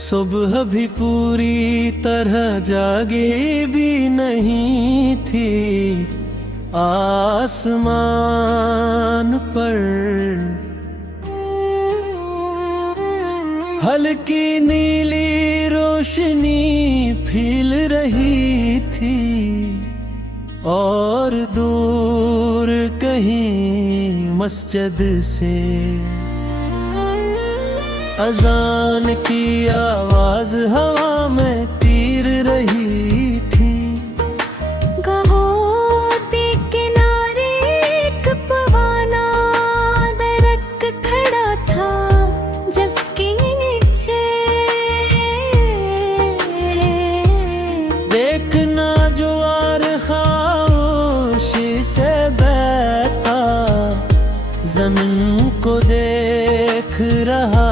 सुबह भी पूरी तरह जागे भी नहीं थी। आसमान पर हल्की नीली रोशनी फैल रही थी और दूर कहीं मस्जिद से अजान की आवाज हवा में तीर रही थी। गहोते किनारे एक पवाना दरख्त खड़ा था, जिसके नीचे देखना जो आर खामोशी से बैठा जमीन को देख रहा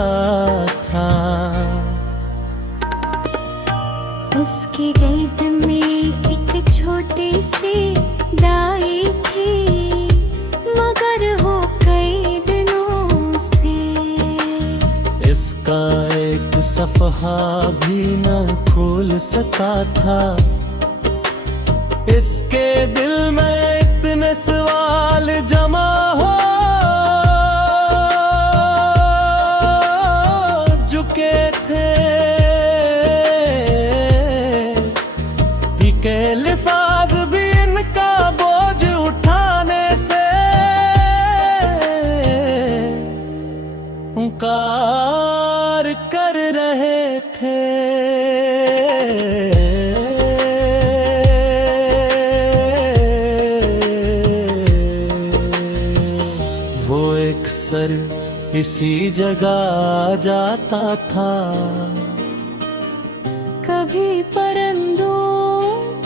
था। उसकी गोद में एक छोटी सी दाई थी, मगर हो कई दिनों से इसका एक सफ़हा भी न खोल सका था। इसके दिल में इतने सवाल जमा हो चुके थे कि लिफाज भी इनका बोझ उठाने से पुकार कर रहे थे। वो अक्सर इसी जगह जाता था। कभी परिंदों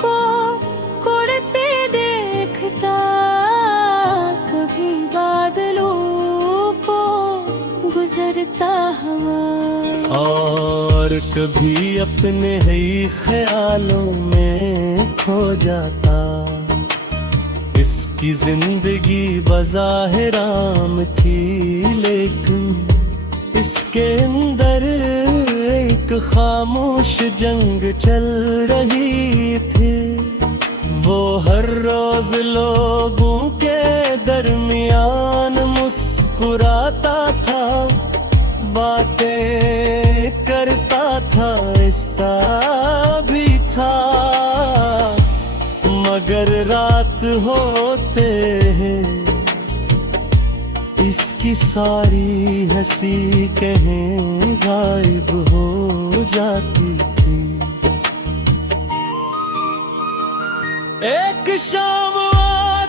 को उड़ते देखता, कभी बादलों को गुजरता हुआ, और कभी अपने ही ख्यालों में खो जाता। इसकी जिंदगी बज़ाहिर आम थी, लेकिन इसके अंदर एक खामोश जंग चल रही थी। वो हर रोज लोगों के दरमियान मुस्कुराता था, बातें करता था, रिश्ता भी था। मगर रात होते हैं इसकी सारी हंसी कहीं गायब हो जाती थी। एक शाम वो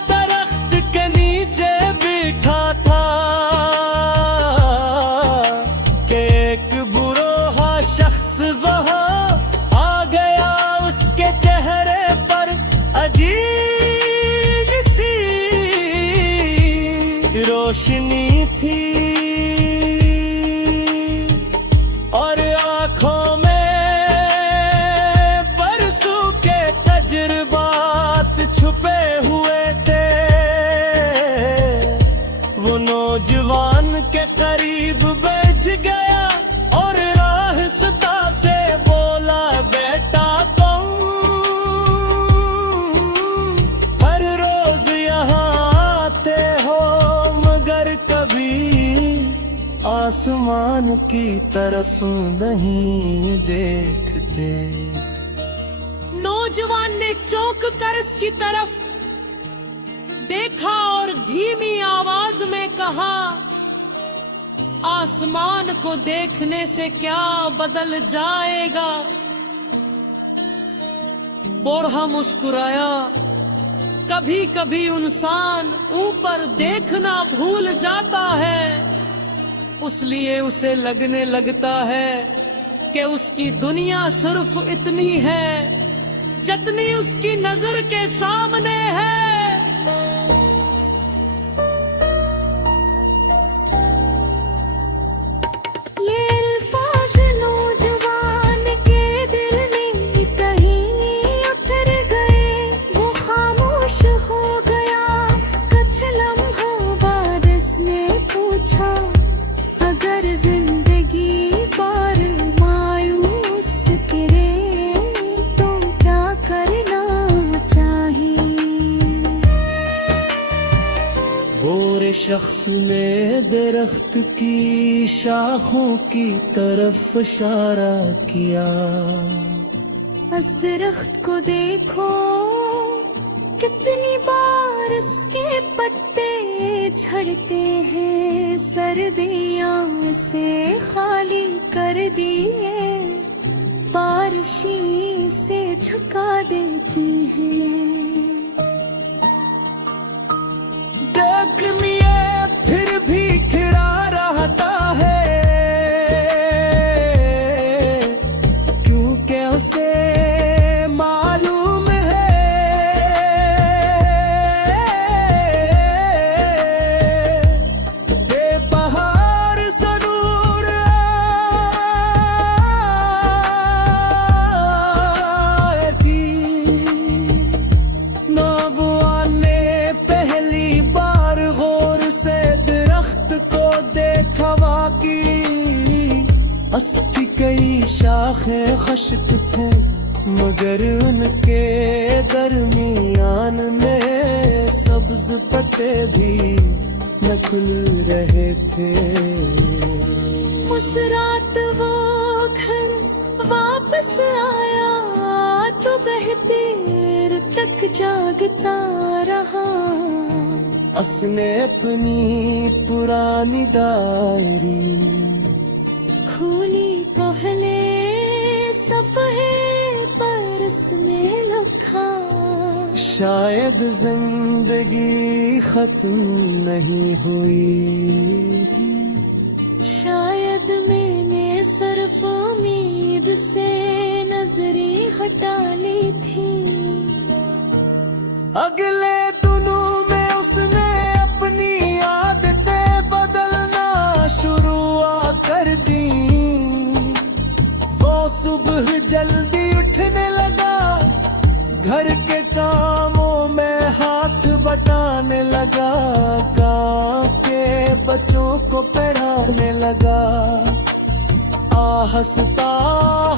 दरख्त के नीचे बैठा था कि एक बुरोहा शख्स वहाँ आ गया। उसके चेहरे पर अजीब सी रोशनी थी और आँखों में बरसों के तजुर्बात छुपे हुए थे। वो नौजवान के करीब बैठ गया और राहस्ता से बोला, बेटा तुम हर रोज यहाँ आते हो, मगर कभी आसमान की तरफ नहीं देखते। नौजवान ने चौंक कर इसकी तरफ देखा और धीमी आवाज में कहा, आसमान को देखने से क्या बदल जाएगा। बोरहा मुस्कुराया, कभी कभी इंसान ऊपर देखना भूल जाता है, उसलिए उसे लगने लगता है कि उसकी दुनिया सिर्फ इतनी है जितनी उसकी नजर के सामने है। ये अल्फाज नौजवान के दिल में कहीं उतर गए। वो खामोश हो गया, कुछ लम्हों बाद इसने पूछा, अगर जिंदगी पर मायूस शख्स ने दरख्त की शाखों की तरफ इशारा किया। इस दरख्त को देखो कितनी बार इसके पत्ते झड़ते हैं, सर्दियाँ से खाली कर दिए, बारिशी से झुका देती हैं। देखनिए फिर भी खिड़ा रहता है, क्योंकि उसे मालूम है बेबहार ज़रूर आएगी। ना वो आने पहली बार गौर से दरख्त को देखा वाकी, उसकी कई शाखें खश्क थे मगर उनके दरमियान में सब्ज पत्ते भी न खुल रहे थे। उस रात वो घर वापस आया तो बहतेर तक जागता रहा। उसने अपनी पुरानी डायरी खोली पहले सफ़हे पर उसने लिखा, शायद जिंदगी खत्म नहीं हुई, शायद मैंने सिर्फ उम्मीद से नजरें हटा ली थी। अगले दिनों में उसने अपनी आदतें बदलना शुरू कर दी। वो सुबह जल्दी उठने लगा, घर के कामों में हाथ बटाने लगा, गाँव के बच्चों को पढ़ाने लगा। हंसता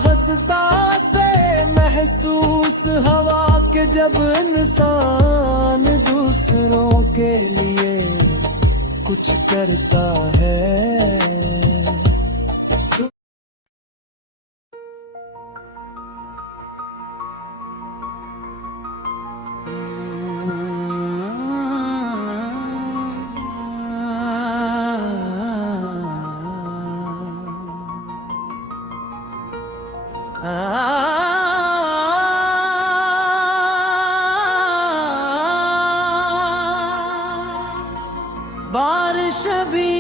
हंसता से महसूस हवा के जब इंसान दूसरों के लिए कुछ करता है। बारिश भी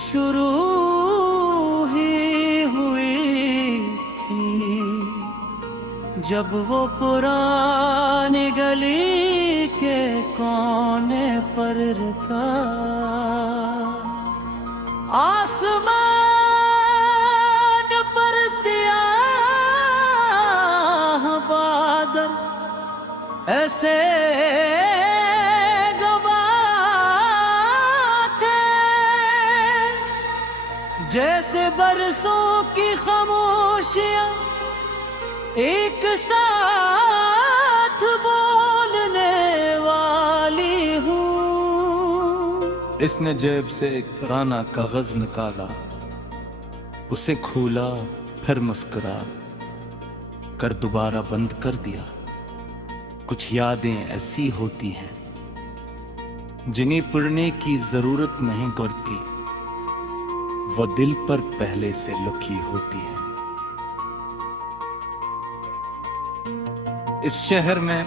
शुरू ही हुई थी जब वो पुरानी गली के कोने पर रुका। आसमान पर स्याह बादल ऐसे जैसे बरसों की खामोशियां एक साथ बोलने वाली हूँ। इसने जेब से एक पुराना कागज निकाला, उसे खोला, फिर मुस्कुरा कर दोबारा बंद कर दिया। कुछ यादें ऐसी होती हैं जिन्हें पढ़ने की जरूरत नहीं पड़ती, वो दिल पर पहले से लुकी होती है। इस शहर में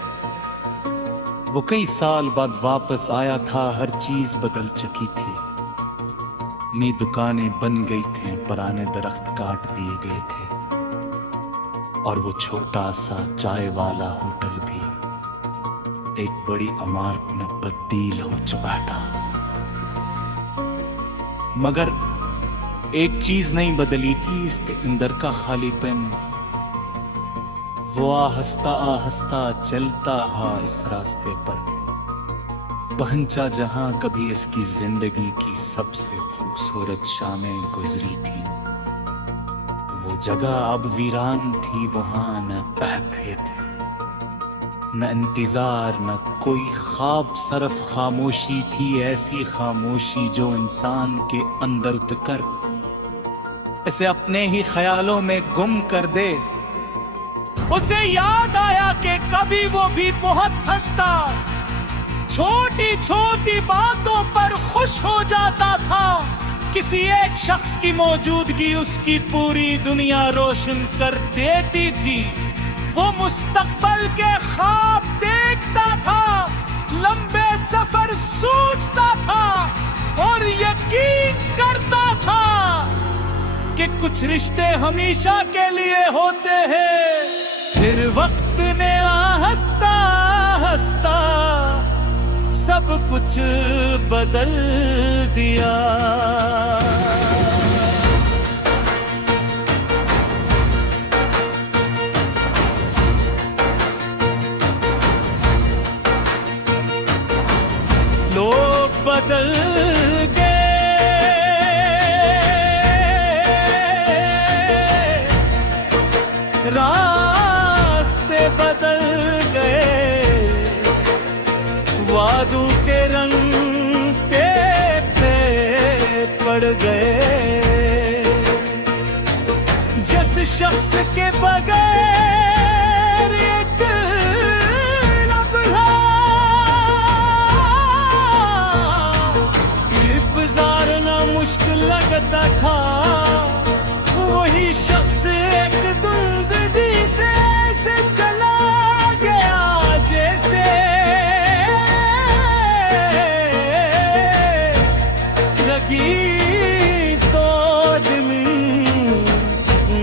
वो कई साल बाद वापस आया था, हर चीज बदल चुकी थी। नई दुकानें बन गई थी, पुराने दरख्त काट दिए गए थे और वो छोटा सा चाय वाला होटल भी एक बड़ी इमारत में तब्दील हो चुका था। मगर एक चीज नहीं बदली थी, इसके अंदर का खालीपन। वो आहिस्ता आहिस्ता चलता हा इस रास्ते पर, पहुंचा जहां कभी इसकी जिंदगी की सबसे खूबसूरत शामें गुजरी थी। वो जगह अब वीरान थी, वहां न रह थे, न इंतजार न कोई ख्वाब, सिर्फ खामोशी थी, ऐसी खामोशी जो इंसान के अंदर उतर इसे अपने ही ख्यालों में गुम कर दे। उसे याद आया कि कभी वो भी बहुत हंसता, छोटी छोटी बातों पर खुश हो जाता था। किसी एक शख्स की मौजूदगी उसकी पूरी दुनिया रोशन कर देती थी। वो मुस्तकबल के ख्वाब देखता था, लंबे सफर सोचता था और यकीन करता था कि कुछ रिश्ते हमेशा के लिए होते हैं। फिर वक्त ने हंसता हंसता सब कुछ बदल दिया। लोग बदल गए, रास्ते बदल गए, वादों के रंग पे पड़ गए। जिस शख्स के बगैर एक लम्हा गुजारना मुश्किल लगता था, वही शख्स एक दुर्गति से चला गया। जैसे लगी तो जमीन,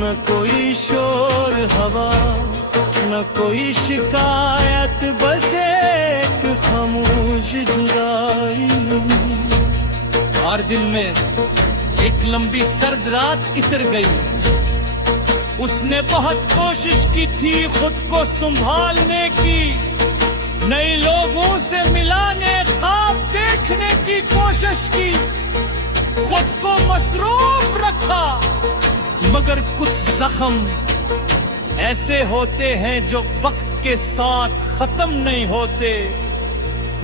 न कोई शोर हवा न कोई शिकायत, बस एक खामोश जुदाई। हर दिन में एक लंबी सर्द रात इतर गई। उसने बहुत कोशिश की थी खुद को संभालने की, नए लोगों से मिलाने, ख्वाब देखने की कोशिश की, खुद को मसरूफ रखा। मगर कुछ जख्म ऐसे होते हैं जो वक्त के साथ खत्म नहीं होते,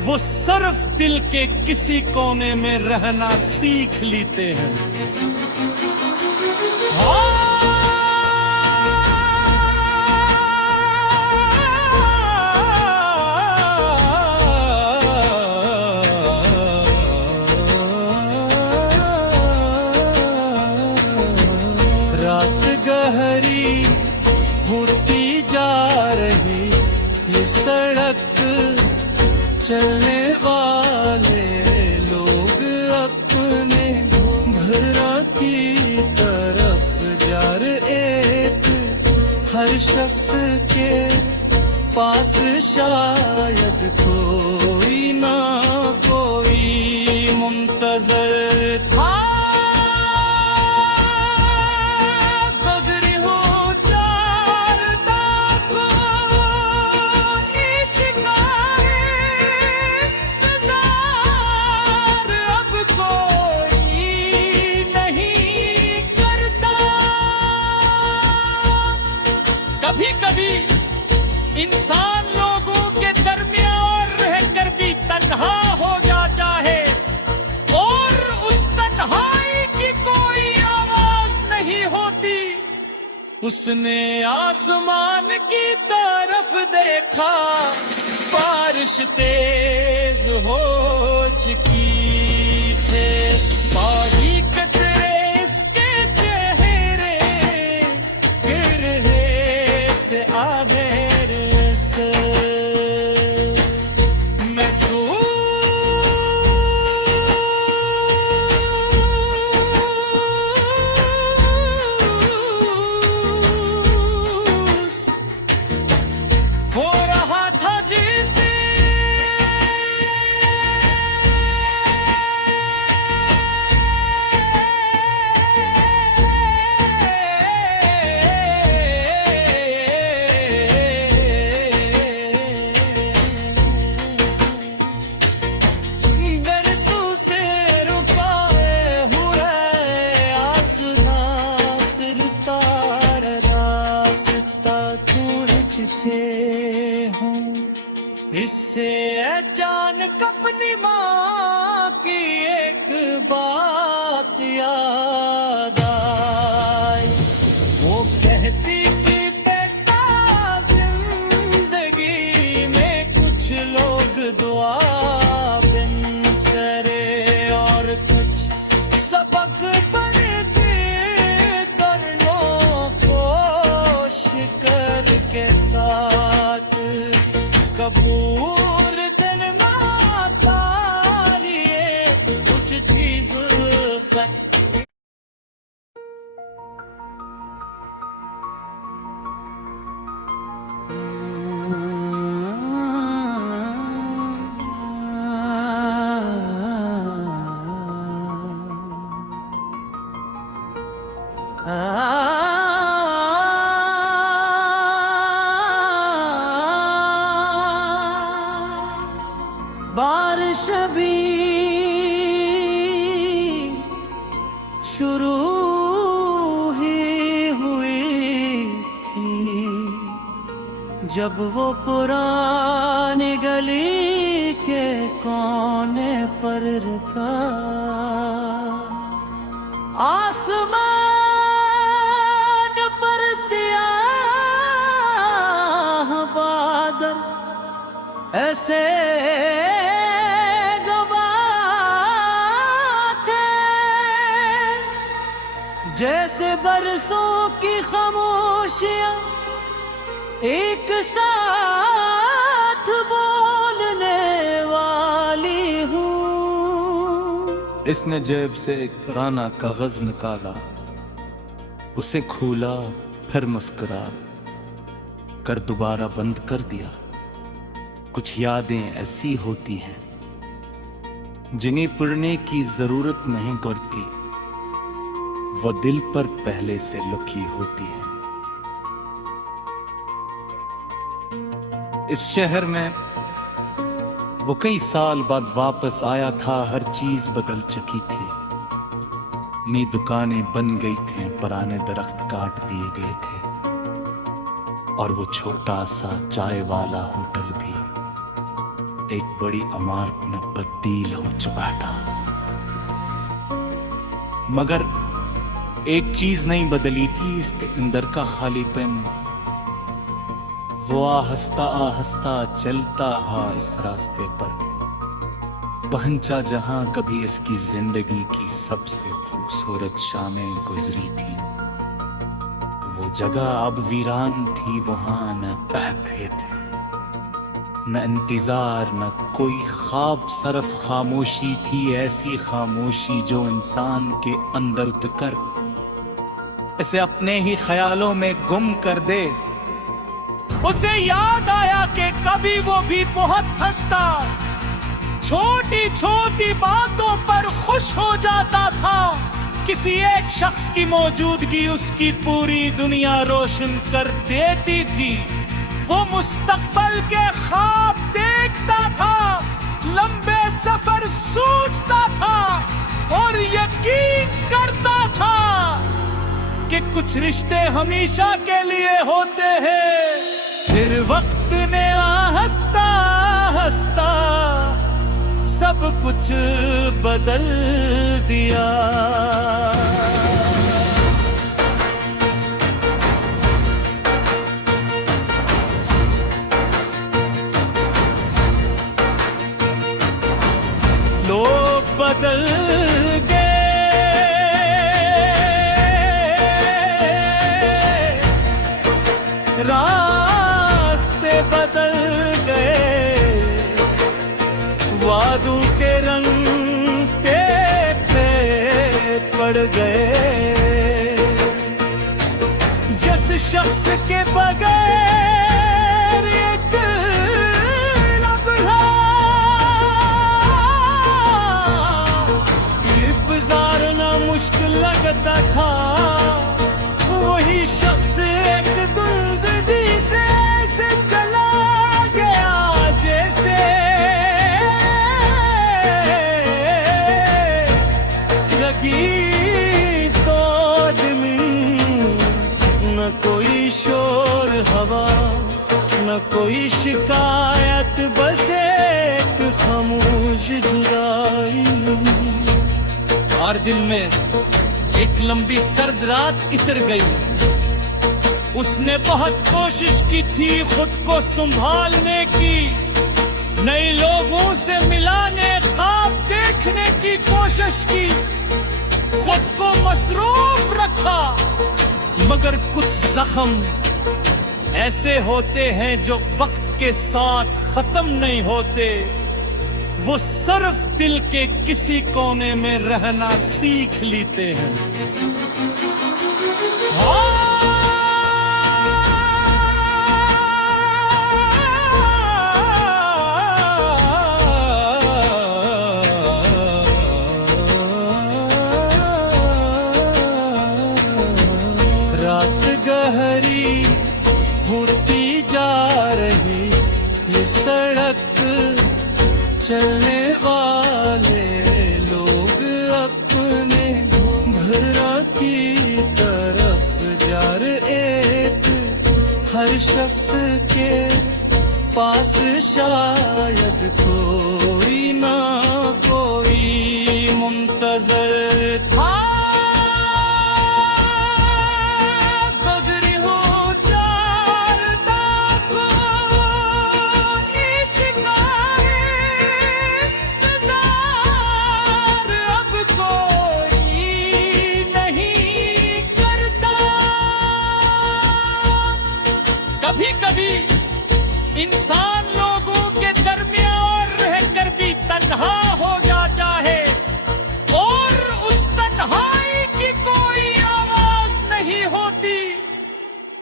वो सिर्फ दिल के किसी कोने में रहना सीख लेते हैं। रात गहरी होती जा रही, ये सड़क चलने वाले लोग अपने भरा की तरफ जा रहे। हर शख्स के पास शायद कोई ना कोई मुंतजर था। कभी कभी इंसान लोगों के दरमियान रहकर भी तन्हा हो जाता है और उस तन्हाई की कोई आवाज नहीं होती। उसने आसमान की तरफ देखा, बारिश तेज हो चुकी थे, बारीक कतरे इसके चेहरे गिर रहे थे आधेरे से। हो रहा था जैसे याद आए। वो कहती कि बेटा जिंदगी में कुछ लोग दुआ बिन करे और कुछ सबक बनते दोनों को शिकर के साथ कपूर दिल माता लिए कुछ चीज बारिश भी शुरू ही हुई थी जब वो पुरानी गली के कोने पर रुका। आसमान पर सियाह बादल ऐसे जैसे बरसों की खामोशियां एक साथ बोलने वाली हूँ। इसने जेब से एक पुराना कागज निकाला, उसे खोला फिर मुस्कुरा कर दोबारा बंद कर दिया। कुछ यादें ऐसी होती हैं जिन्हें पढ़ने की जरूरत नहीं पड़ती, वो दिल पर पहले से लुकी होती है। इस शहर में वो कई साल बाद वापस आया था, हर चीज बदल चुकी थी। नई दुकानें बन गई थी, पुराने दरख्त काट दिए गए थे और वो छोटा सा चाय वाला होटल भी एक बड़ी इमारत में तब्दील हो चुका था। मगर एक चीज नहीं बदली थी, इसके अंदर का खालीपन। वो आहिस्ता आहिस्ता चलता हा इस रास्ते पर पहुंचा जहां कभी इसकी जिंदगी की सबसे खूबसूरत शामें गुजरी थी। वो जगह अब वीरान थी, वहां न खेत न इंतजार न कोई ख्वाब, सिर्फ खामोशी थी, ऐसी खामोशी जो इंसान के अंदर उतर इसे अपने ही ख्यालों में गुम कर दे। उसे याद आया कि कभी वो भी बहुत हंसता, छोटी छोटी बातों पर खुश हो जाता था। किसी एक शख्स की मौजूदगी उसकी पूरी दुनिया रोशन कर देती थी। वो मुस्तकबल के ख्वाब देखता था, लंबे सफर सोचता था और यकीन करता था कि कुछ रिश्ते हमेशा के लिए होते हैं। फिर वक्त ने आहिस्ता आहिस्ता सब कुछ बदल दिया। लोग बदल रास्ते बदल गए, वादों के रंग पे पड़ गए। जिस शख्स के बगैर एक लम्हा गुजारना मुश्किल लगता था, वही शख्स एक दुर्गति से चला गया जैसे लगी तोड़ में। न कोई शोर हवा न कोई शिकायत, बस एक खामोश जुदाई। और दिन में एक लंबी सर्द रात इतर गई। उसने बहुत कोशिश की थी खुद को संभालने की, नए लोगों से मिलाने, ख्वाब देखने की कोशिश की, खुद को मसरूफ रखा। मगर कुछ जख्म ऐसे होते हैं जो वक्त के साथ खत्म नहीं होते, वो सिर्फ दिल के किसी कोने में रहना सीख लेते हैं। रात गहरी होती जा रही, ये सड़क चलने वाले लोग अपने भरा की तरफ जा रहे। हर शख्स के पास शायद कोई ना कोई मुंतजर था। कभी कभी इंसान लोगों के दरमियान रहकर भी तन्हा हो जाता है और उस तन्हाई की कोई आवाज नहीं होती।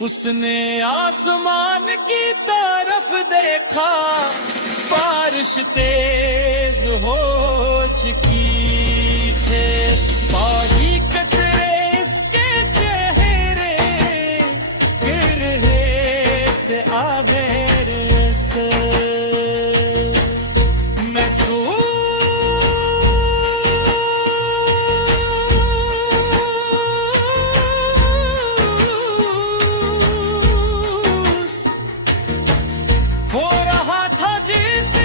उसने आसमान की तरफ देखा, बारिश तेज हो चुकी थे, पानी कतरे इसके चेहरे गिर रहे आगे से। हो रहा था जैसे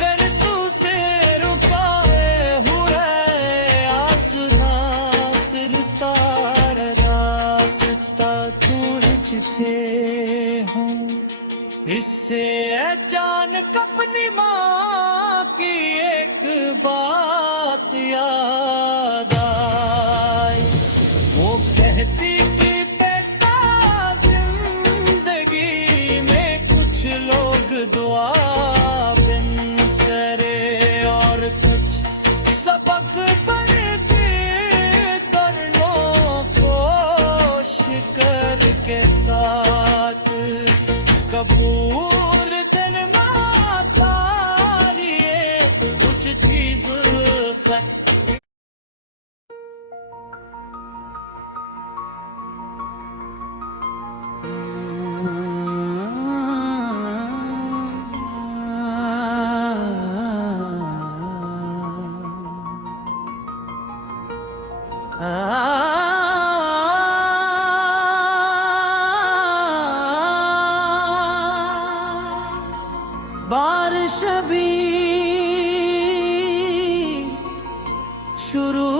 बरसों से रुकाए हुए आसमां, फिरता रास्ता तुझसे हूँ। इससे अचानक अपनी माँ की एक बात याद आई। वो कहती कि बेटा जिंदगी में कुछ लोग दुआ बिन करे और कुछ सबक बनते दोनों को शिकर के साथ कपूर दिल माता लिए कुछ चीज बारिश भी शुरू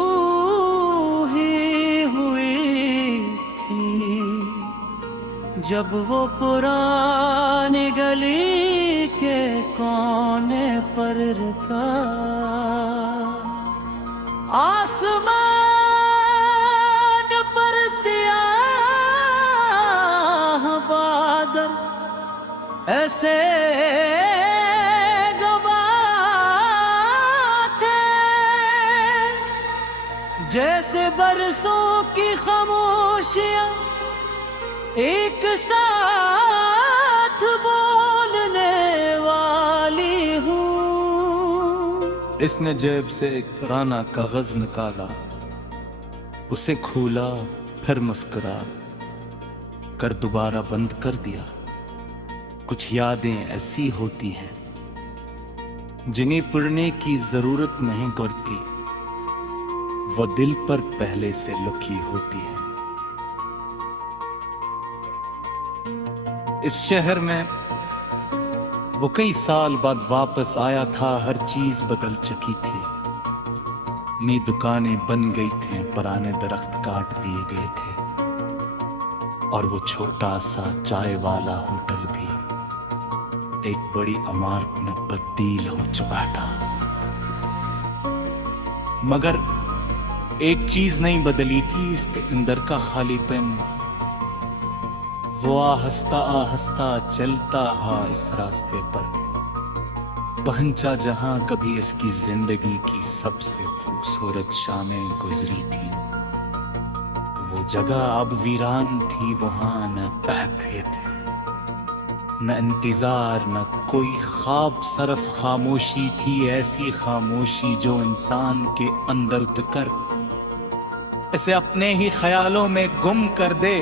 ही हुई थी जब वो पुरानी गली के कोने पर रुका। आसमान पर स्याह बादल ऐसे जैसे बरसों की खामोशियां एक साथ बोलने वाली हूँ। इसने जेब से एक पुराना कागज निकाला, उसे खोला, फिर मुस्कुरा कर दोबारा बंद कर दिया। कुछ यादें ऐसी होती हैं जिन्हें पढ़ने की जरूरत नहीं पड़ती वो दिल पर पहले से लिखी होती है। इस शहर में वो कई साल बाद वापस आया था, हर चीज बदल चुकी थी। नई दुकानें बन गई थी, पुराने दरख्त काट दिए गए थे और वो छोटा सा चाय वाला होटल भी एक बड़ी इमारत में तब्दील हो चुका था। मगर एक चीज नहीं बदली थी, इसके अंदर का खालीपन। वो आहिस्ता आहिस्ता चलता हा इस रास्ते पर पहुंचा जहां कभी इसकी जिंदगी की सबसे खूबसूरत शामें गुजरी थी। वो जगह अब वीरान थी, वहां न खेत न इंतजार न कोई ख्वाब, सिर्फ खामोशी थी, ऐसी खामोशी जो इंसान के अंदर उतर इसे अपने ही ख्यालों में गुम कर दे।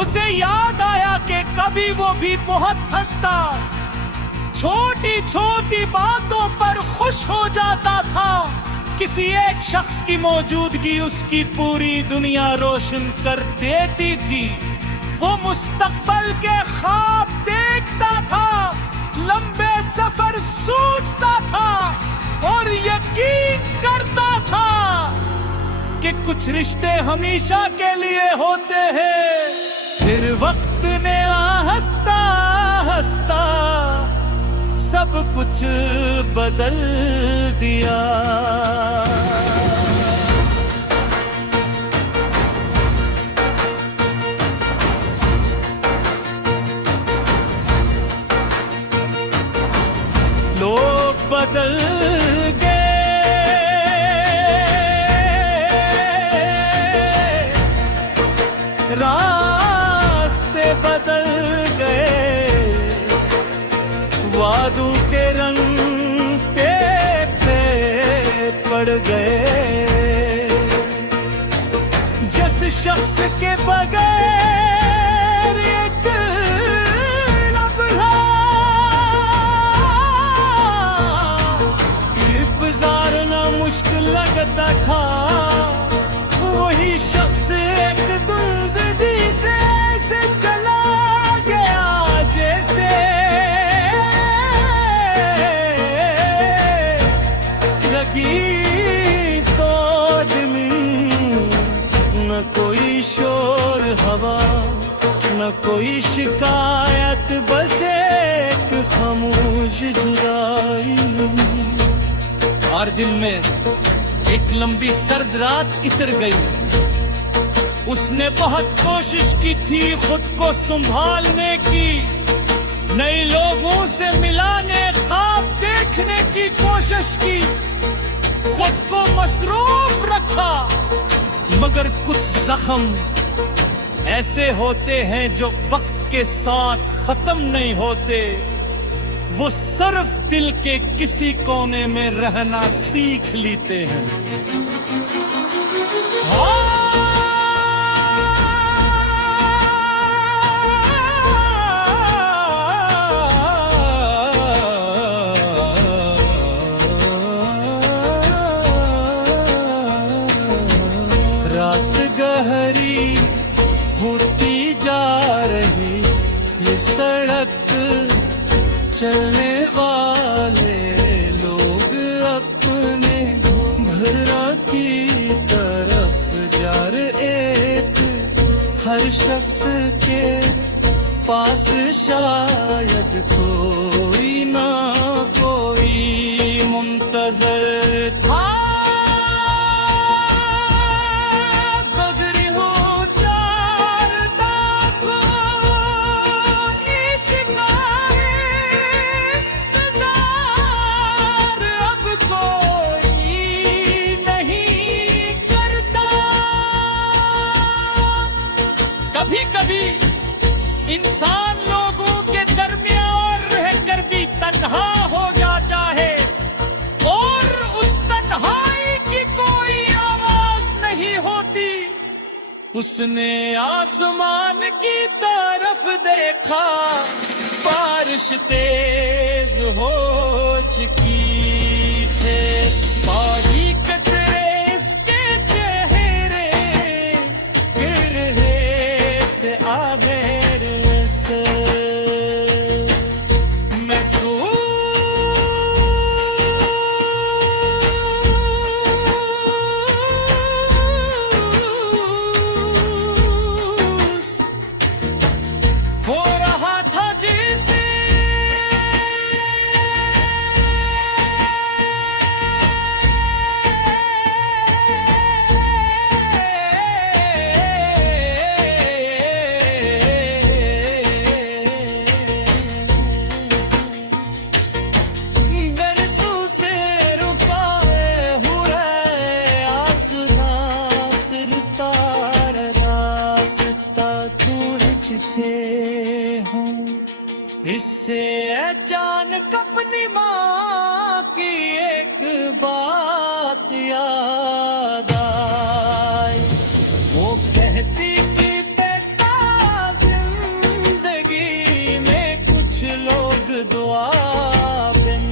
उसे याद आया कि कभी वो भी बहुत हंसता, छोटी छोटी बातों पर खुश हो जाता था। किसी एक शख्स की मौजूदगी उसकी पूरी दुनिया रोशन कर देती थी। वो मुस्तकबल के ख्वाब देखता था, लंबे सफर सोचता था और यकीन करता था कि कुछ रिश्ते हमेशा के लिए होते हैं। फिर वक्त ने हंसता हंसता सब कुछ बदल दिया। लोग बदल गए, रास्ते बदल गए, वादों के रंग पे पड़ गए। जिस शख्स के बगैर एक लम्हा गुजारना मुश्किल लगता था, वही शख्स एक दुर्गति से चला गया। जैसे लगी तोड़ में न कोई शोर हवा न कोई शिकायत, बस एक खामोश जुदाई। और दिन में एक लंबी सर्द रात इतर गई। उसने बहुत कोशिश की थी खुद को संभालने की, नए लोगों से मिलाने, ख्वाब देखने की कोशिश की, खुद को मसरूफ रखा। मगर कुछ जख्म ऐसे होते हैं जो वक्त के साथ खत्म नहीं होते, वो सिर्फ दिल के किसी कोने में रहना सीख लेते हैं। रात गहरी होती जा रही, ये सड़क चलने वाले लोग अपने भरा की तरफ जा रहे। हर शख्स के पास शायद कोई ना कोई मुंतजर था। कभी कभी इंसान लोगों के दरमियान रहकर भी तन्हा हो जाता है और उस तन्हाई की कोई आवाज नहीं होती। उसने आसमान की तरफ देखा बारिश तेज हो चुकी थे, बारीक कतरे इसके चेहरे गिर रहे थे आधेर से। हो रहा था जिसे बरसों से रुकाए हुए आसरा फिरता रास्ता तुझसे हूँ। इससे अचानक अपनी माँ की एक बात याद आई। वो कहती कि बेटा जिंदगी में कुछ लोग दुआ बिन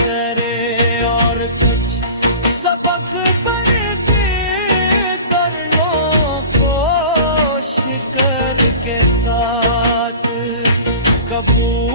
करे और कुछ सबक बनते दर्दों को शिकर के साथ कबूल